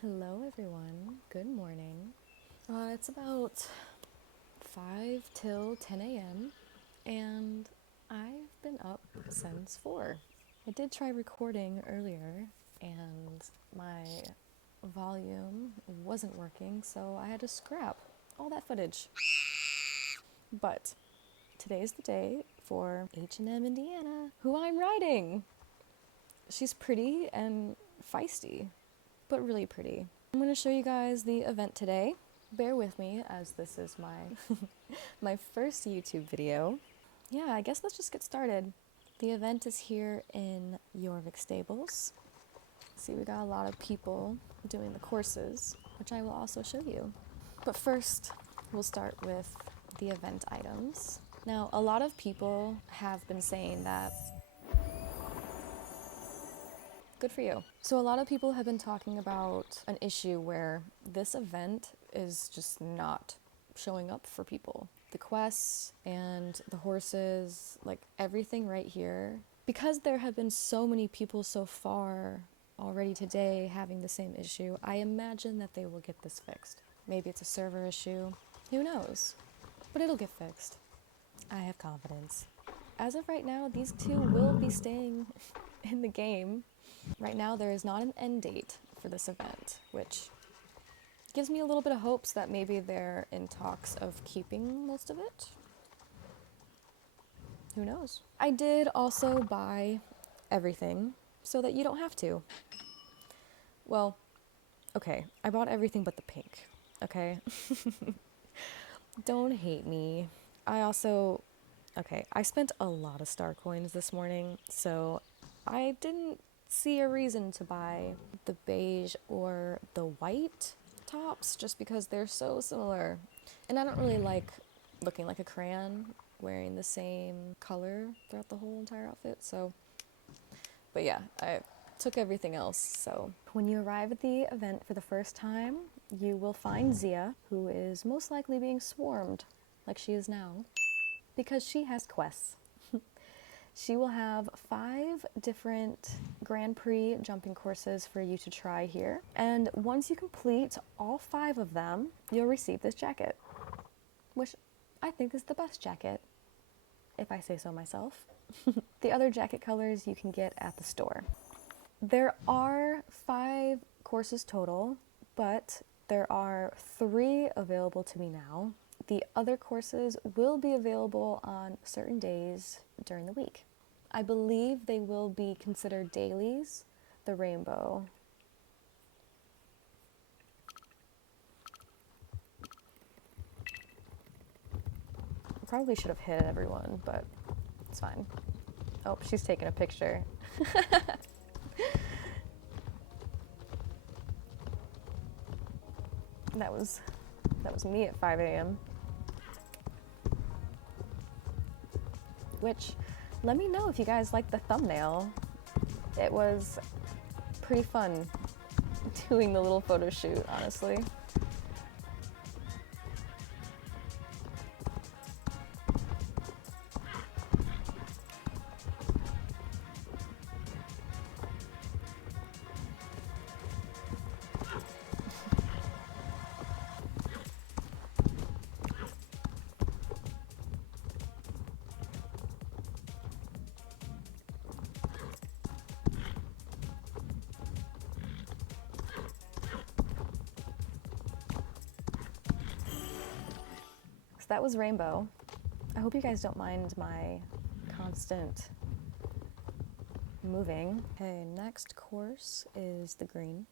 Hello everyone, good morning. It's about 5 till 10 a.m. and I've been up since 4. I did try recording earlier and my volume wasn't working, so I had to scrap all that footage. But today's the day for H&M Indiana, who I'm riding. She's pretty and feisty, but really pretty. I'm going to show you guys the event today. Bear with me as this is my my first YouTube video. Yeah, I guess let's just get started. The event is here in Jorvik Stables. See, we got a lot of people doing the courses, which I will also show you. But first, we'll start with the event items. Now, a lot of people have been saying that good for you. So a lot of people have been talking about an issue where this event is just not showing up for people. The quests and the horses, like everything right here. Because there have been so many people so far already today having the same issue, I imagine that they will get this fixed. Maybe it's a server issue. Who knows? But it'll get fixed. I have confidence. As of right now, these two will be staying in the game. Right now, there is not an end date for this event, which gives me a little bit of hopes that maybe they're in talks of keeping most of it. Who knows? I did also buy everything so that you don't have to. Well, okay, I bought everything but the pink, okay? Don't hate me. I spent a lot of star coins this morning, so I didn't see a reason to buy the beige or the white tops just because they're so similar. And I don't really like looking like a crayon wearing the same color throughout the whole entire outfit, but yeah, I took everything else. So when you arrive at the event for the first time, you will find Zia, who is most likely being swarmed like she is now because she has quests. She will have 5 different Grand Prix jumping courses for you to try here. And once you complete all 5 of them, you'll receive this jacket, which I think is the best jacket, if I say so myself. The other jacket colors you can get at the store. There are 5 courses total, but there are 3 available to me now. The other courses will be available on certain days during the week. I believe they will be considered dailies, the rainbow. I probably should have hit everyone, but it's fine. Oh, she's taking a picture. That was me at 5 a.m. Which, let me know if you guys like the thumbnail. It was pretty fun doing the little photo shoot, honestly. So that was rainbow. I hope you guys don't mind my constant moving. Okay, next course is the green.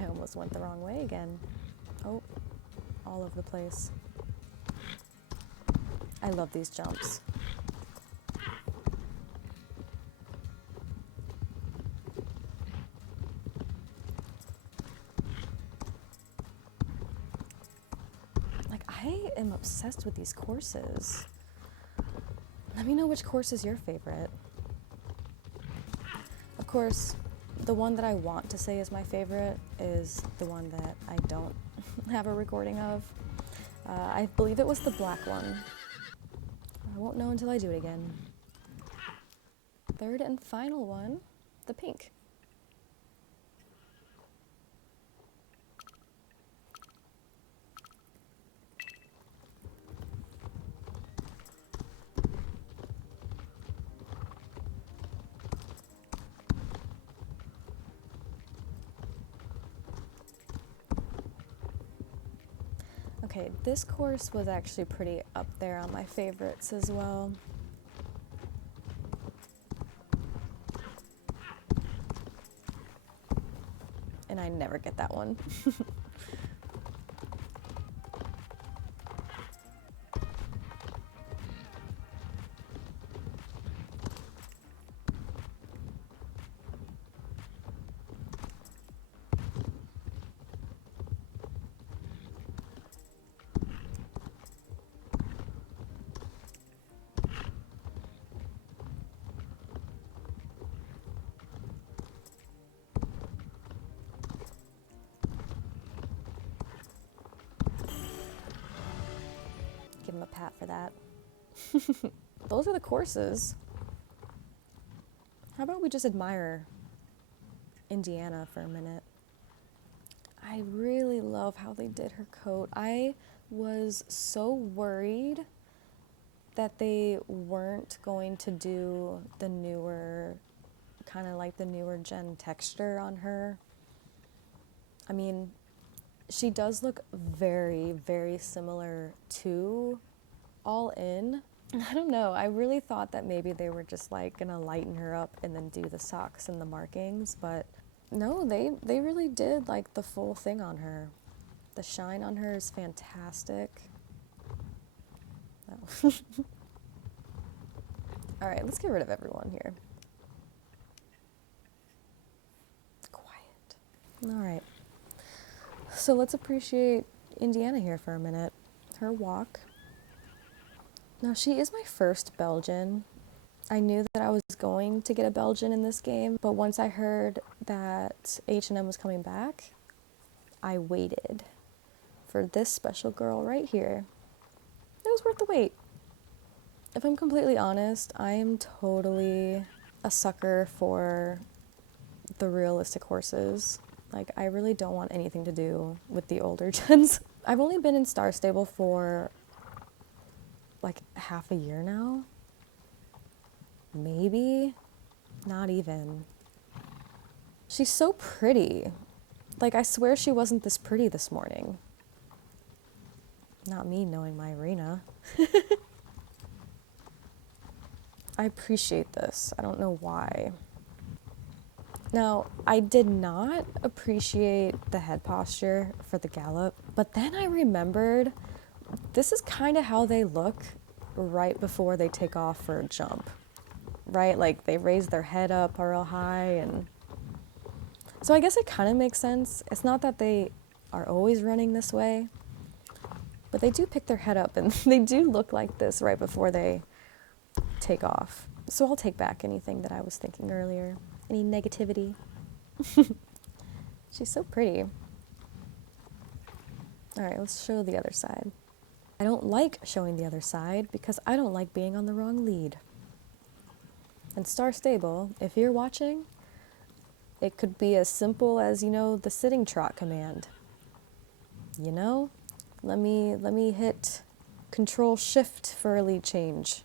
I almost went the wrong way again. Oh, all over the place. I love these jumps. I am obsessed with these courses. Let me know which course is your favorite. Of course, the one that I want to say is my favorite is the one that I don't have a recording of. I believe it was the black one. I won't know until I do it again. Third and final one, the pink. Okay, this course was actually pretty up there on my favorites as well. And I never get that one. Give him a pat for that. Those are the courses. How about we just admire Indiana for a minute? I really love how they did her coat. I was so worried that they weren't going to do the newer, kind of like the newer gen texture on her. I mean, she does look very, very similar to All In. I don't know, I really thought that maybe they were just like gonna lighten her up and then do the socks and the markings, but no, they really did like the full thing on her. The shine on her is fantastic. Oh. All right, let's get rid of everyone here. Quiet. All right. So let's appreciate Indiana here for a minute. Her walk. Now, she is my first Belgian. I knew that I was going to get a Belgian in this game, but once I heard that H&M was coming back, I waited for this special girl right here. It was worth the wait. If I'm completely honest, I am totally a sucker for the realistic horses. Like, I really don't want anything to do with the older gens. I've only been in Star Stable for like half a year now. Maybe. Not even. She's so pretty. Like, I swear she wasn't this pretty this morning. Not me knowing my arena. I appreciate this. I don't know why. Now, I did not appreciate the head posture for the gallop, but then I remembered this is kind of how they look right before they take off for a jump, right? Like, they raise their head up real high, and so I guess it kind of makes sense. It's not that they are always running this way, but they do pick their head up and they do look like this right before they take off. So I'll take back anything that I was thinking earlier. Any negativity. She's so pretty. All right, let's show the other side. I don't like showing the other side because I don't like being on the wrong lead. In Star Stable, if you're watching, it could be as simple as, you know, the sitting trot command. You know, let me hit Control Shift for a lead change.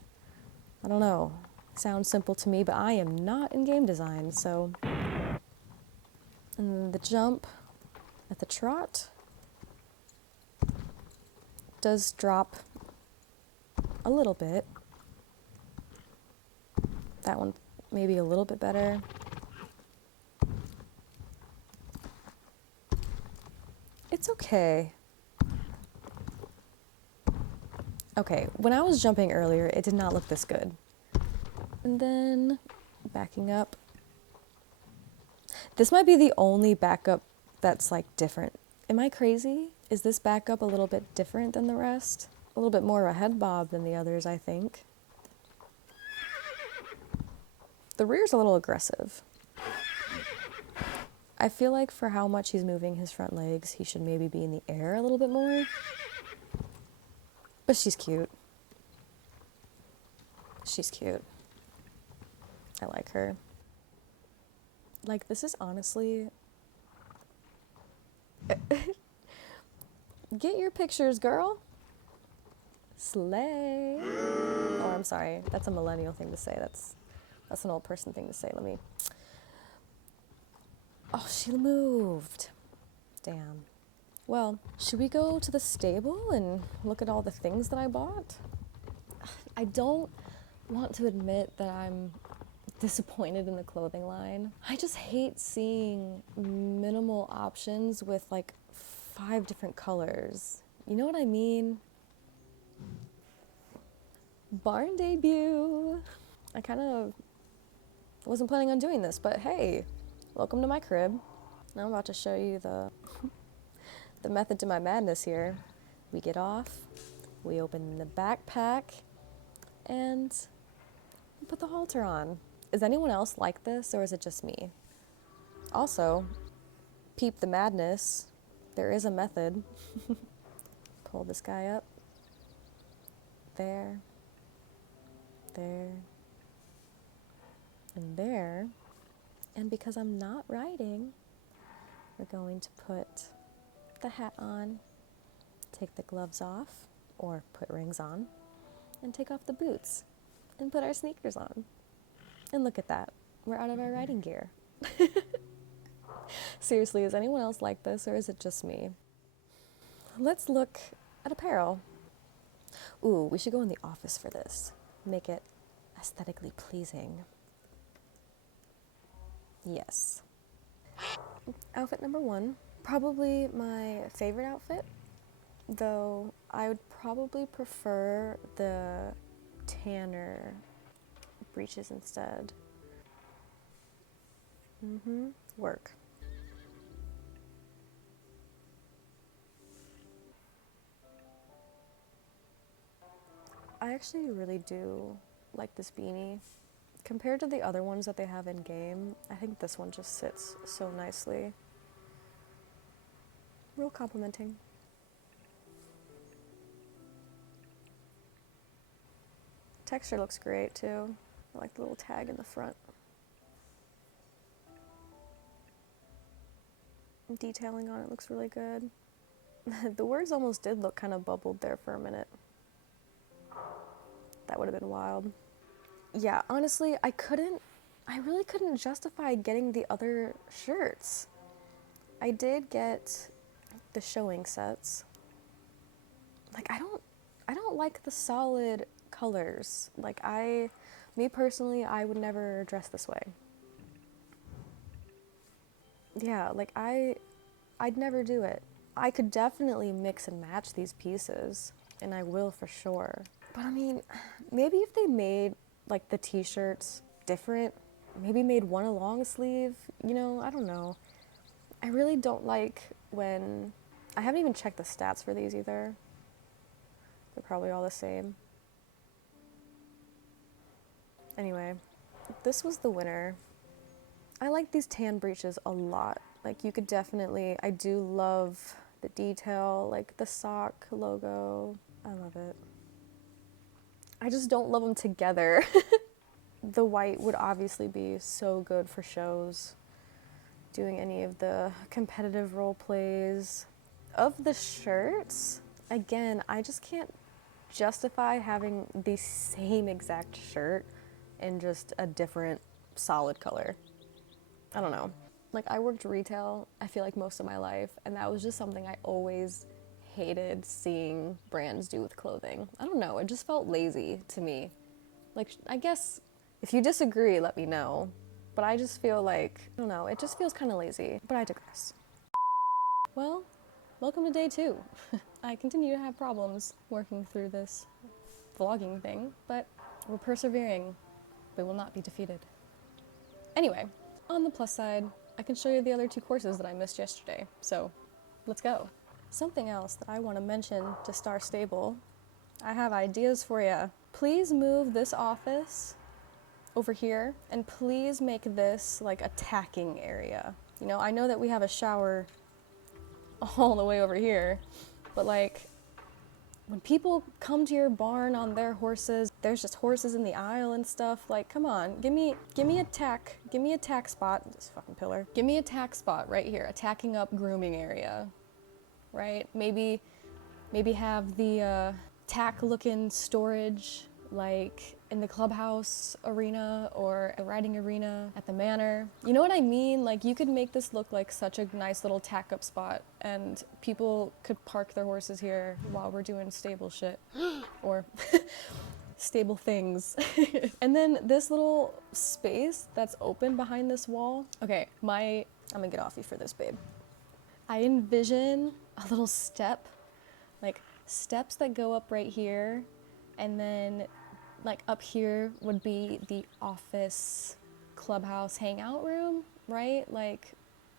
I don't know. Sounds simple to me, but I am not in game design, so. And then the jump at the trot does drop a little bit. That one maybe a little bit better. It's okay. Okay, when I was jumping earlier, it did not look this good. And then backing up. This might be the only backup that's like different Am I crazy? Is this backup a little bit different than the rest? A little bit more of a head bob than the others, I think. The rear's a little aggressive. I feel like for how much he's moving his front legs, he should maybe be in the air a little bit more. But she's cute. She's cute. I like her. Like, this is honestly... Get your pictures, girl. Slay. Oh, I'm sorry. That's a millennial thing to say. That's an old person thing to say. Let me... Oh, she moved. Damn. Well, should we go to the stable and look at all the things that I bought? I don't want to admit that I'm disappointed in the clothing line. I just hate seeing minimal options with like 5 different colors. You know what I mean? Barn debut. I kind of wasn't planning on doing this, but hey, welcome to my crib. Now I'm about to show you the method to my madness here. We get off, we open the backpack, and we put the halter on. Is anyone else like this, or is it just me? Also, peep the madness. There is a method. Pull this guy up. There. There. And there. And because I'm not riding, we're going to put the hat on, take the gloves off, or put rings on, and take off the boots, and put our sneakers on. And look at that. We're out of our riding gear. Seriously, is anyone else like this, or is it just me? Let's look at apparel. Ooh, we should go in the office for this. Make it aesthetically pleasing. Yes. Outfit number 1. Probably my favorite outfit, though I would probably prefer the tanner breeches instead. Work. I actually really do like this beanie. Compared to the other ones that they have in game, I think this one just sits so nicely. Real complimenting. Texture looks great too. I like the little tag in the front. Detailing on it looks really good. The words almost did look kind of bubbled there for a minute. That would have been wild. Yeah, honestly, I really couldn't justify getting the other shirts. I did get the showing sets. Like, I don't like the solid colors. Like, me personally, I would never dress this way. Yeah, like, I'd never do it. I could definitely mix and match these pieces, and I will for sure. But I mean, maybe if they made, like, the t-shirts different, maybe made one a long sleeve, you know, I don't know. I really don't like when... I haven't even checked the stats for these either. They're probably all the same. Anyway, this was the winner. I like these tan breeches a lot. Like, you could definitely... I do love the detail, like the sock logo. I love it. I just don't love them together. The white would obviously be so good for shows, doing any of the competitive role plays. Of the shirts, again, I just can't justify having the same exact shirt in just a different solid color. I don't know. Like, I worked retail, I feel like, most of my life, and that was just something I always hated seeing brands do with clothing. I don't know, it just felt lazy to me. Like, I guess if you disagree, let me know. But I just feel like, I don't know, it just feels kind of lazy. But I digress. Well, welcome to day 2. I continue to have problems working through this vlogging thing, but we're persevering. We will not be defeated. Anyway, on the plus side, I can show you the other 2 courses that I missed yesterday. So, Let's go. Something else that I want to mention to Star Stable, I have ideas for you. Please move this office over here, and please make this like a tacking area. You know, I know that we have a shower all the way over here, but like when people come to your barn on their horses, there's just horses in the aisle and stuff. Like, come on, give me a tack spot. This fucking pillar. Give me a tack spot right here, a tacking up grooming area, right? Maybe have the tack looking storage like in the clubhouse arena or the riding arena at the manor. You know what I mean? Like, you could make this look like such a nice little tack up spot, and people could park their horses here while we're doing stable shit or stable things. And then this little space that's open behind this wall. Okay, I'm gonna get off you for this, babe. I envision a little step, like steps that go up right here, and then like up here would be the office clubhouse hangout room, right? Like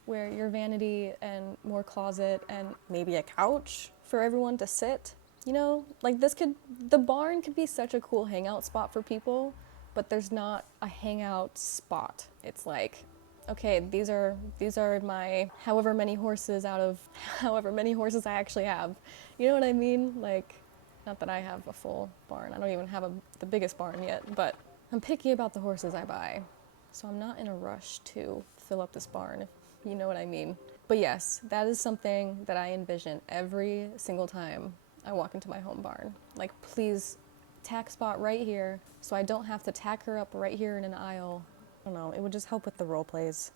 where your vanity and more closet and maybe a couch for everyone to sit. You know, like the barn could be such a cool hangout spot for people, but there's not a hangout spot. It's like, okay, these are my however many horses out of however many horses I actually have. You know what I mean? Like, not that I have a full barn. I don't even have the biggest barn yet, but I'm picky about the horses I buy. So I'm not in a rush to fill up this barn, if you know what I mean. But yes, that is something that I envision every single time I walk into my home barn. Like, please, tack spot right here so I don't have to tack her up right here in an aisle. I don't know, it would just help with the role plays.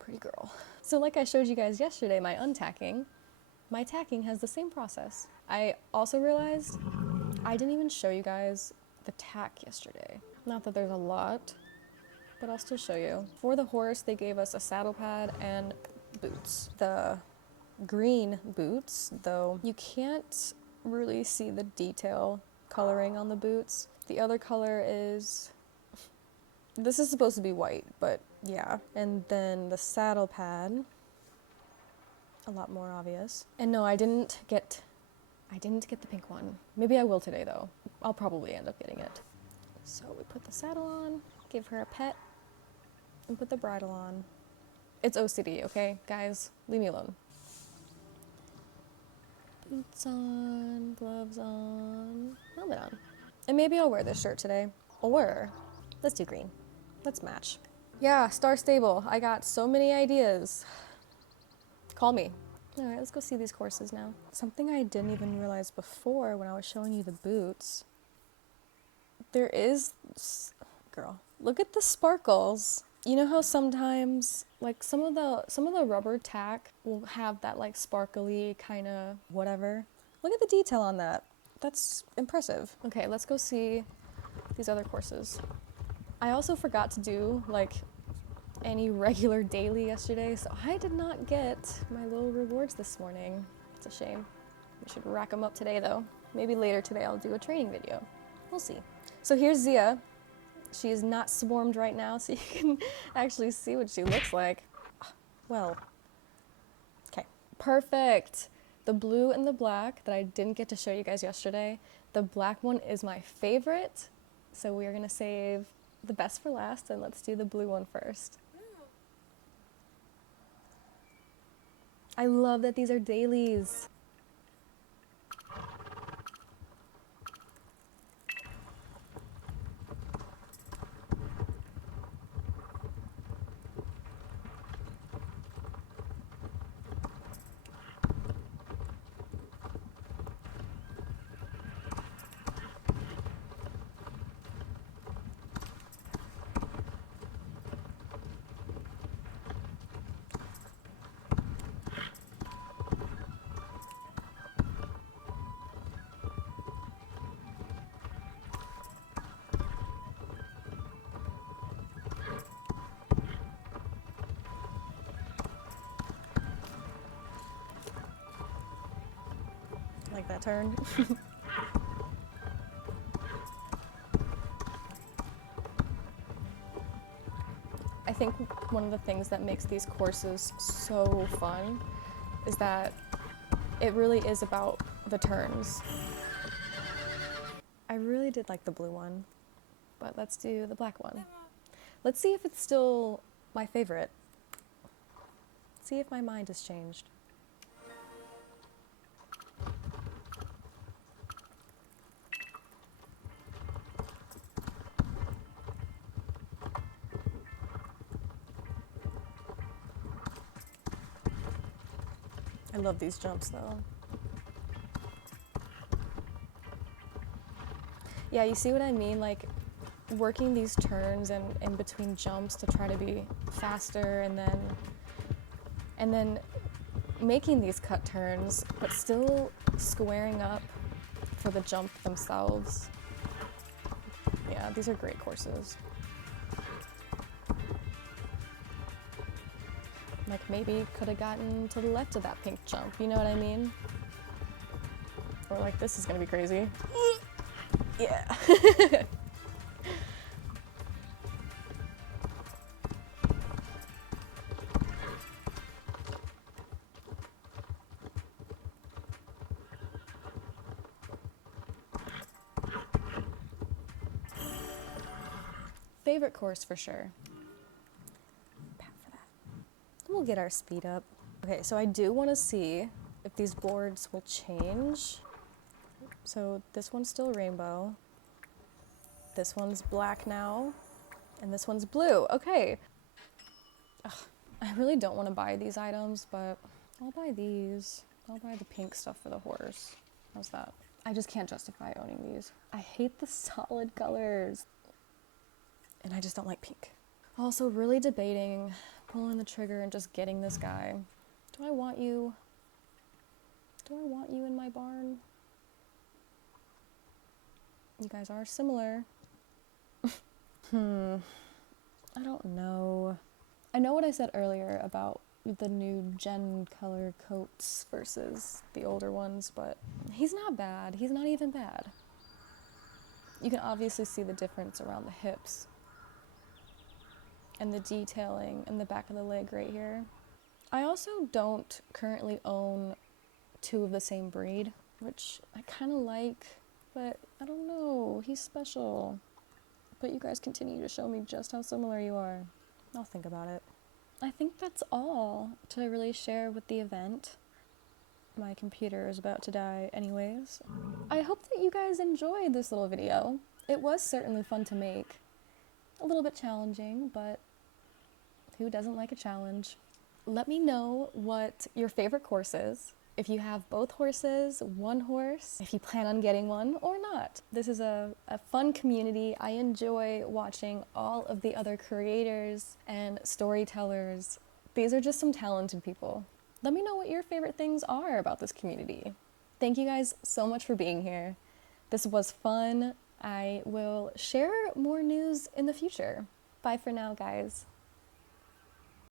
Pretty girl. So like I showed you guys yesterday, my tacking has the same process. I also realized I didn't even show you guys the tack yesterday. Not that there's a lot, but I'll still show you. For the horse, they gave us a saddle pad and boots. The green boots, though, you can't really see the detail coloring on the boots. The other color is, this is supposed to be white, but yeah. And then the saddle pad, a lot more obvious. And no, I didn't get the pink one. Maybe I will today though. I'll probably end up getting it. So we put the saddle on, give her a pet, and put the bridle on. It's OCD, okay? Guys, leave me alone. Boots on, gloves on, helmet on. And maybe I'll wear this shirt today. Or, let's do green. Let's match. Yeah, Star Stable. I got so many ideas. Call me. All right, let's go see these courses now. Something I didn't even realize before when I was showing you the boots. There is, girl, look at the sparkles. You know how sometimes, like some of the rubber tack will have that like sparkly kind of whatever. Look at the detail on that. That's impressive. Okay, let's go see these other courses. I also forgot to do like any regular daily yesterday, so I did not get my little rewards this morning. It's a shame. We should rack them up today though. Maybe later today I'll do a training video. We'll see. So here's Zia. She is not swarmed right now, so you can actually see what she looks like. Well, okay, perfect. The blue and the black that I didn't get to show you guys yesterday, the black one is my favorite, so we are gonna save the best for last, and let's do the blue one first. I love that these are dailies. Like that turn. I think one of the things that makes these courses so fun is that it really is about the turns. I really did like the blue one, but let's do the black one. Let's see if it's still my favorite. See if my mind has changed. I love these jumps though. Yeah, you see what I mean? Like working these turns and in between jumps to try to be faster, and then making these cut turns, but still squaring up for the jump themselves. Yeah, these are great courses. Like maybe could have gotten to the left of that pink jump, you know what I mean? Or like this is gonna be crazy. Yeah. Favorite course for sure. Pat for that. We'll get our speed up. Okay, so I do want to see if these boards will change. So this one's still rainbow. This one's black now. And this one's blue. Okay. Ugh, I really don't want to buy these items, but I'll buy these. I'll buy the pink stuff for the horse. How's that? I just can't justify owning these. I hate the solid colors. And I just don't like pink. Also really debating pulling the trigger and just getting this guy. Do I want you? Do I want you in my barn? You guys are similar. I don't know. I know what I said earlier about the new gen color coats versus the older ones, but he's not bad. He's not even bad. You can obviously see the difference around the hips and the detailing in the back of the leg right here. I also don't currently own two of the same breed, which I kind of like, but I don't know, he's special. But you guys continue to show me just how similar you are. I'll think about it. I think that's all to really share with the event. My computer is about to die anyways. I hope that you guys enjoyed this little video. It was certainly fun to make. A little bit challenging, but who doesn't like a challenge? Let me know what your favorite course is. If you have both horses, one horse, if you plan on getting one or not. This is a fun community. I enjoy watching all of the other creators and storytellers. These are just some talented people. Let me know what your favorite things are about this community. Thank you guys so much for being here. This was fun. I will share more news in the future. Bye for now, guys.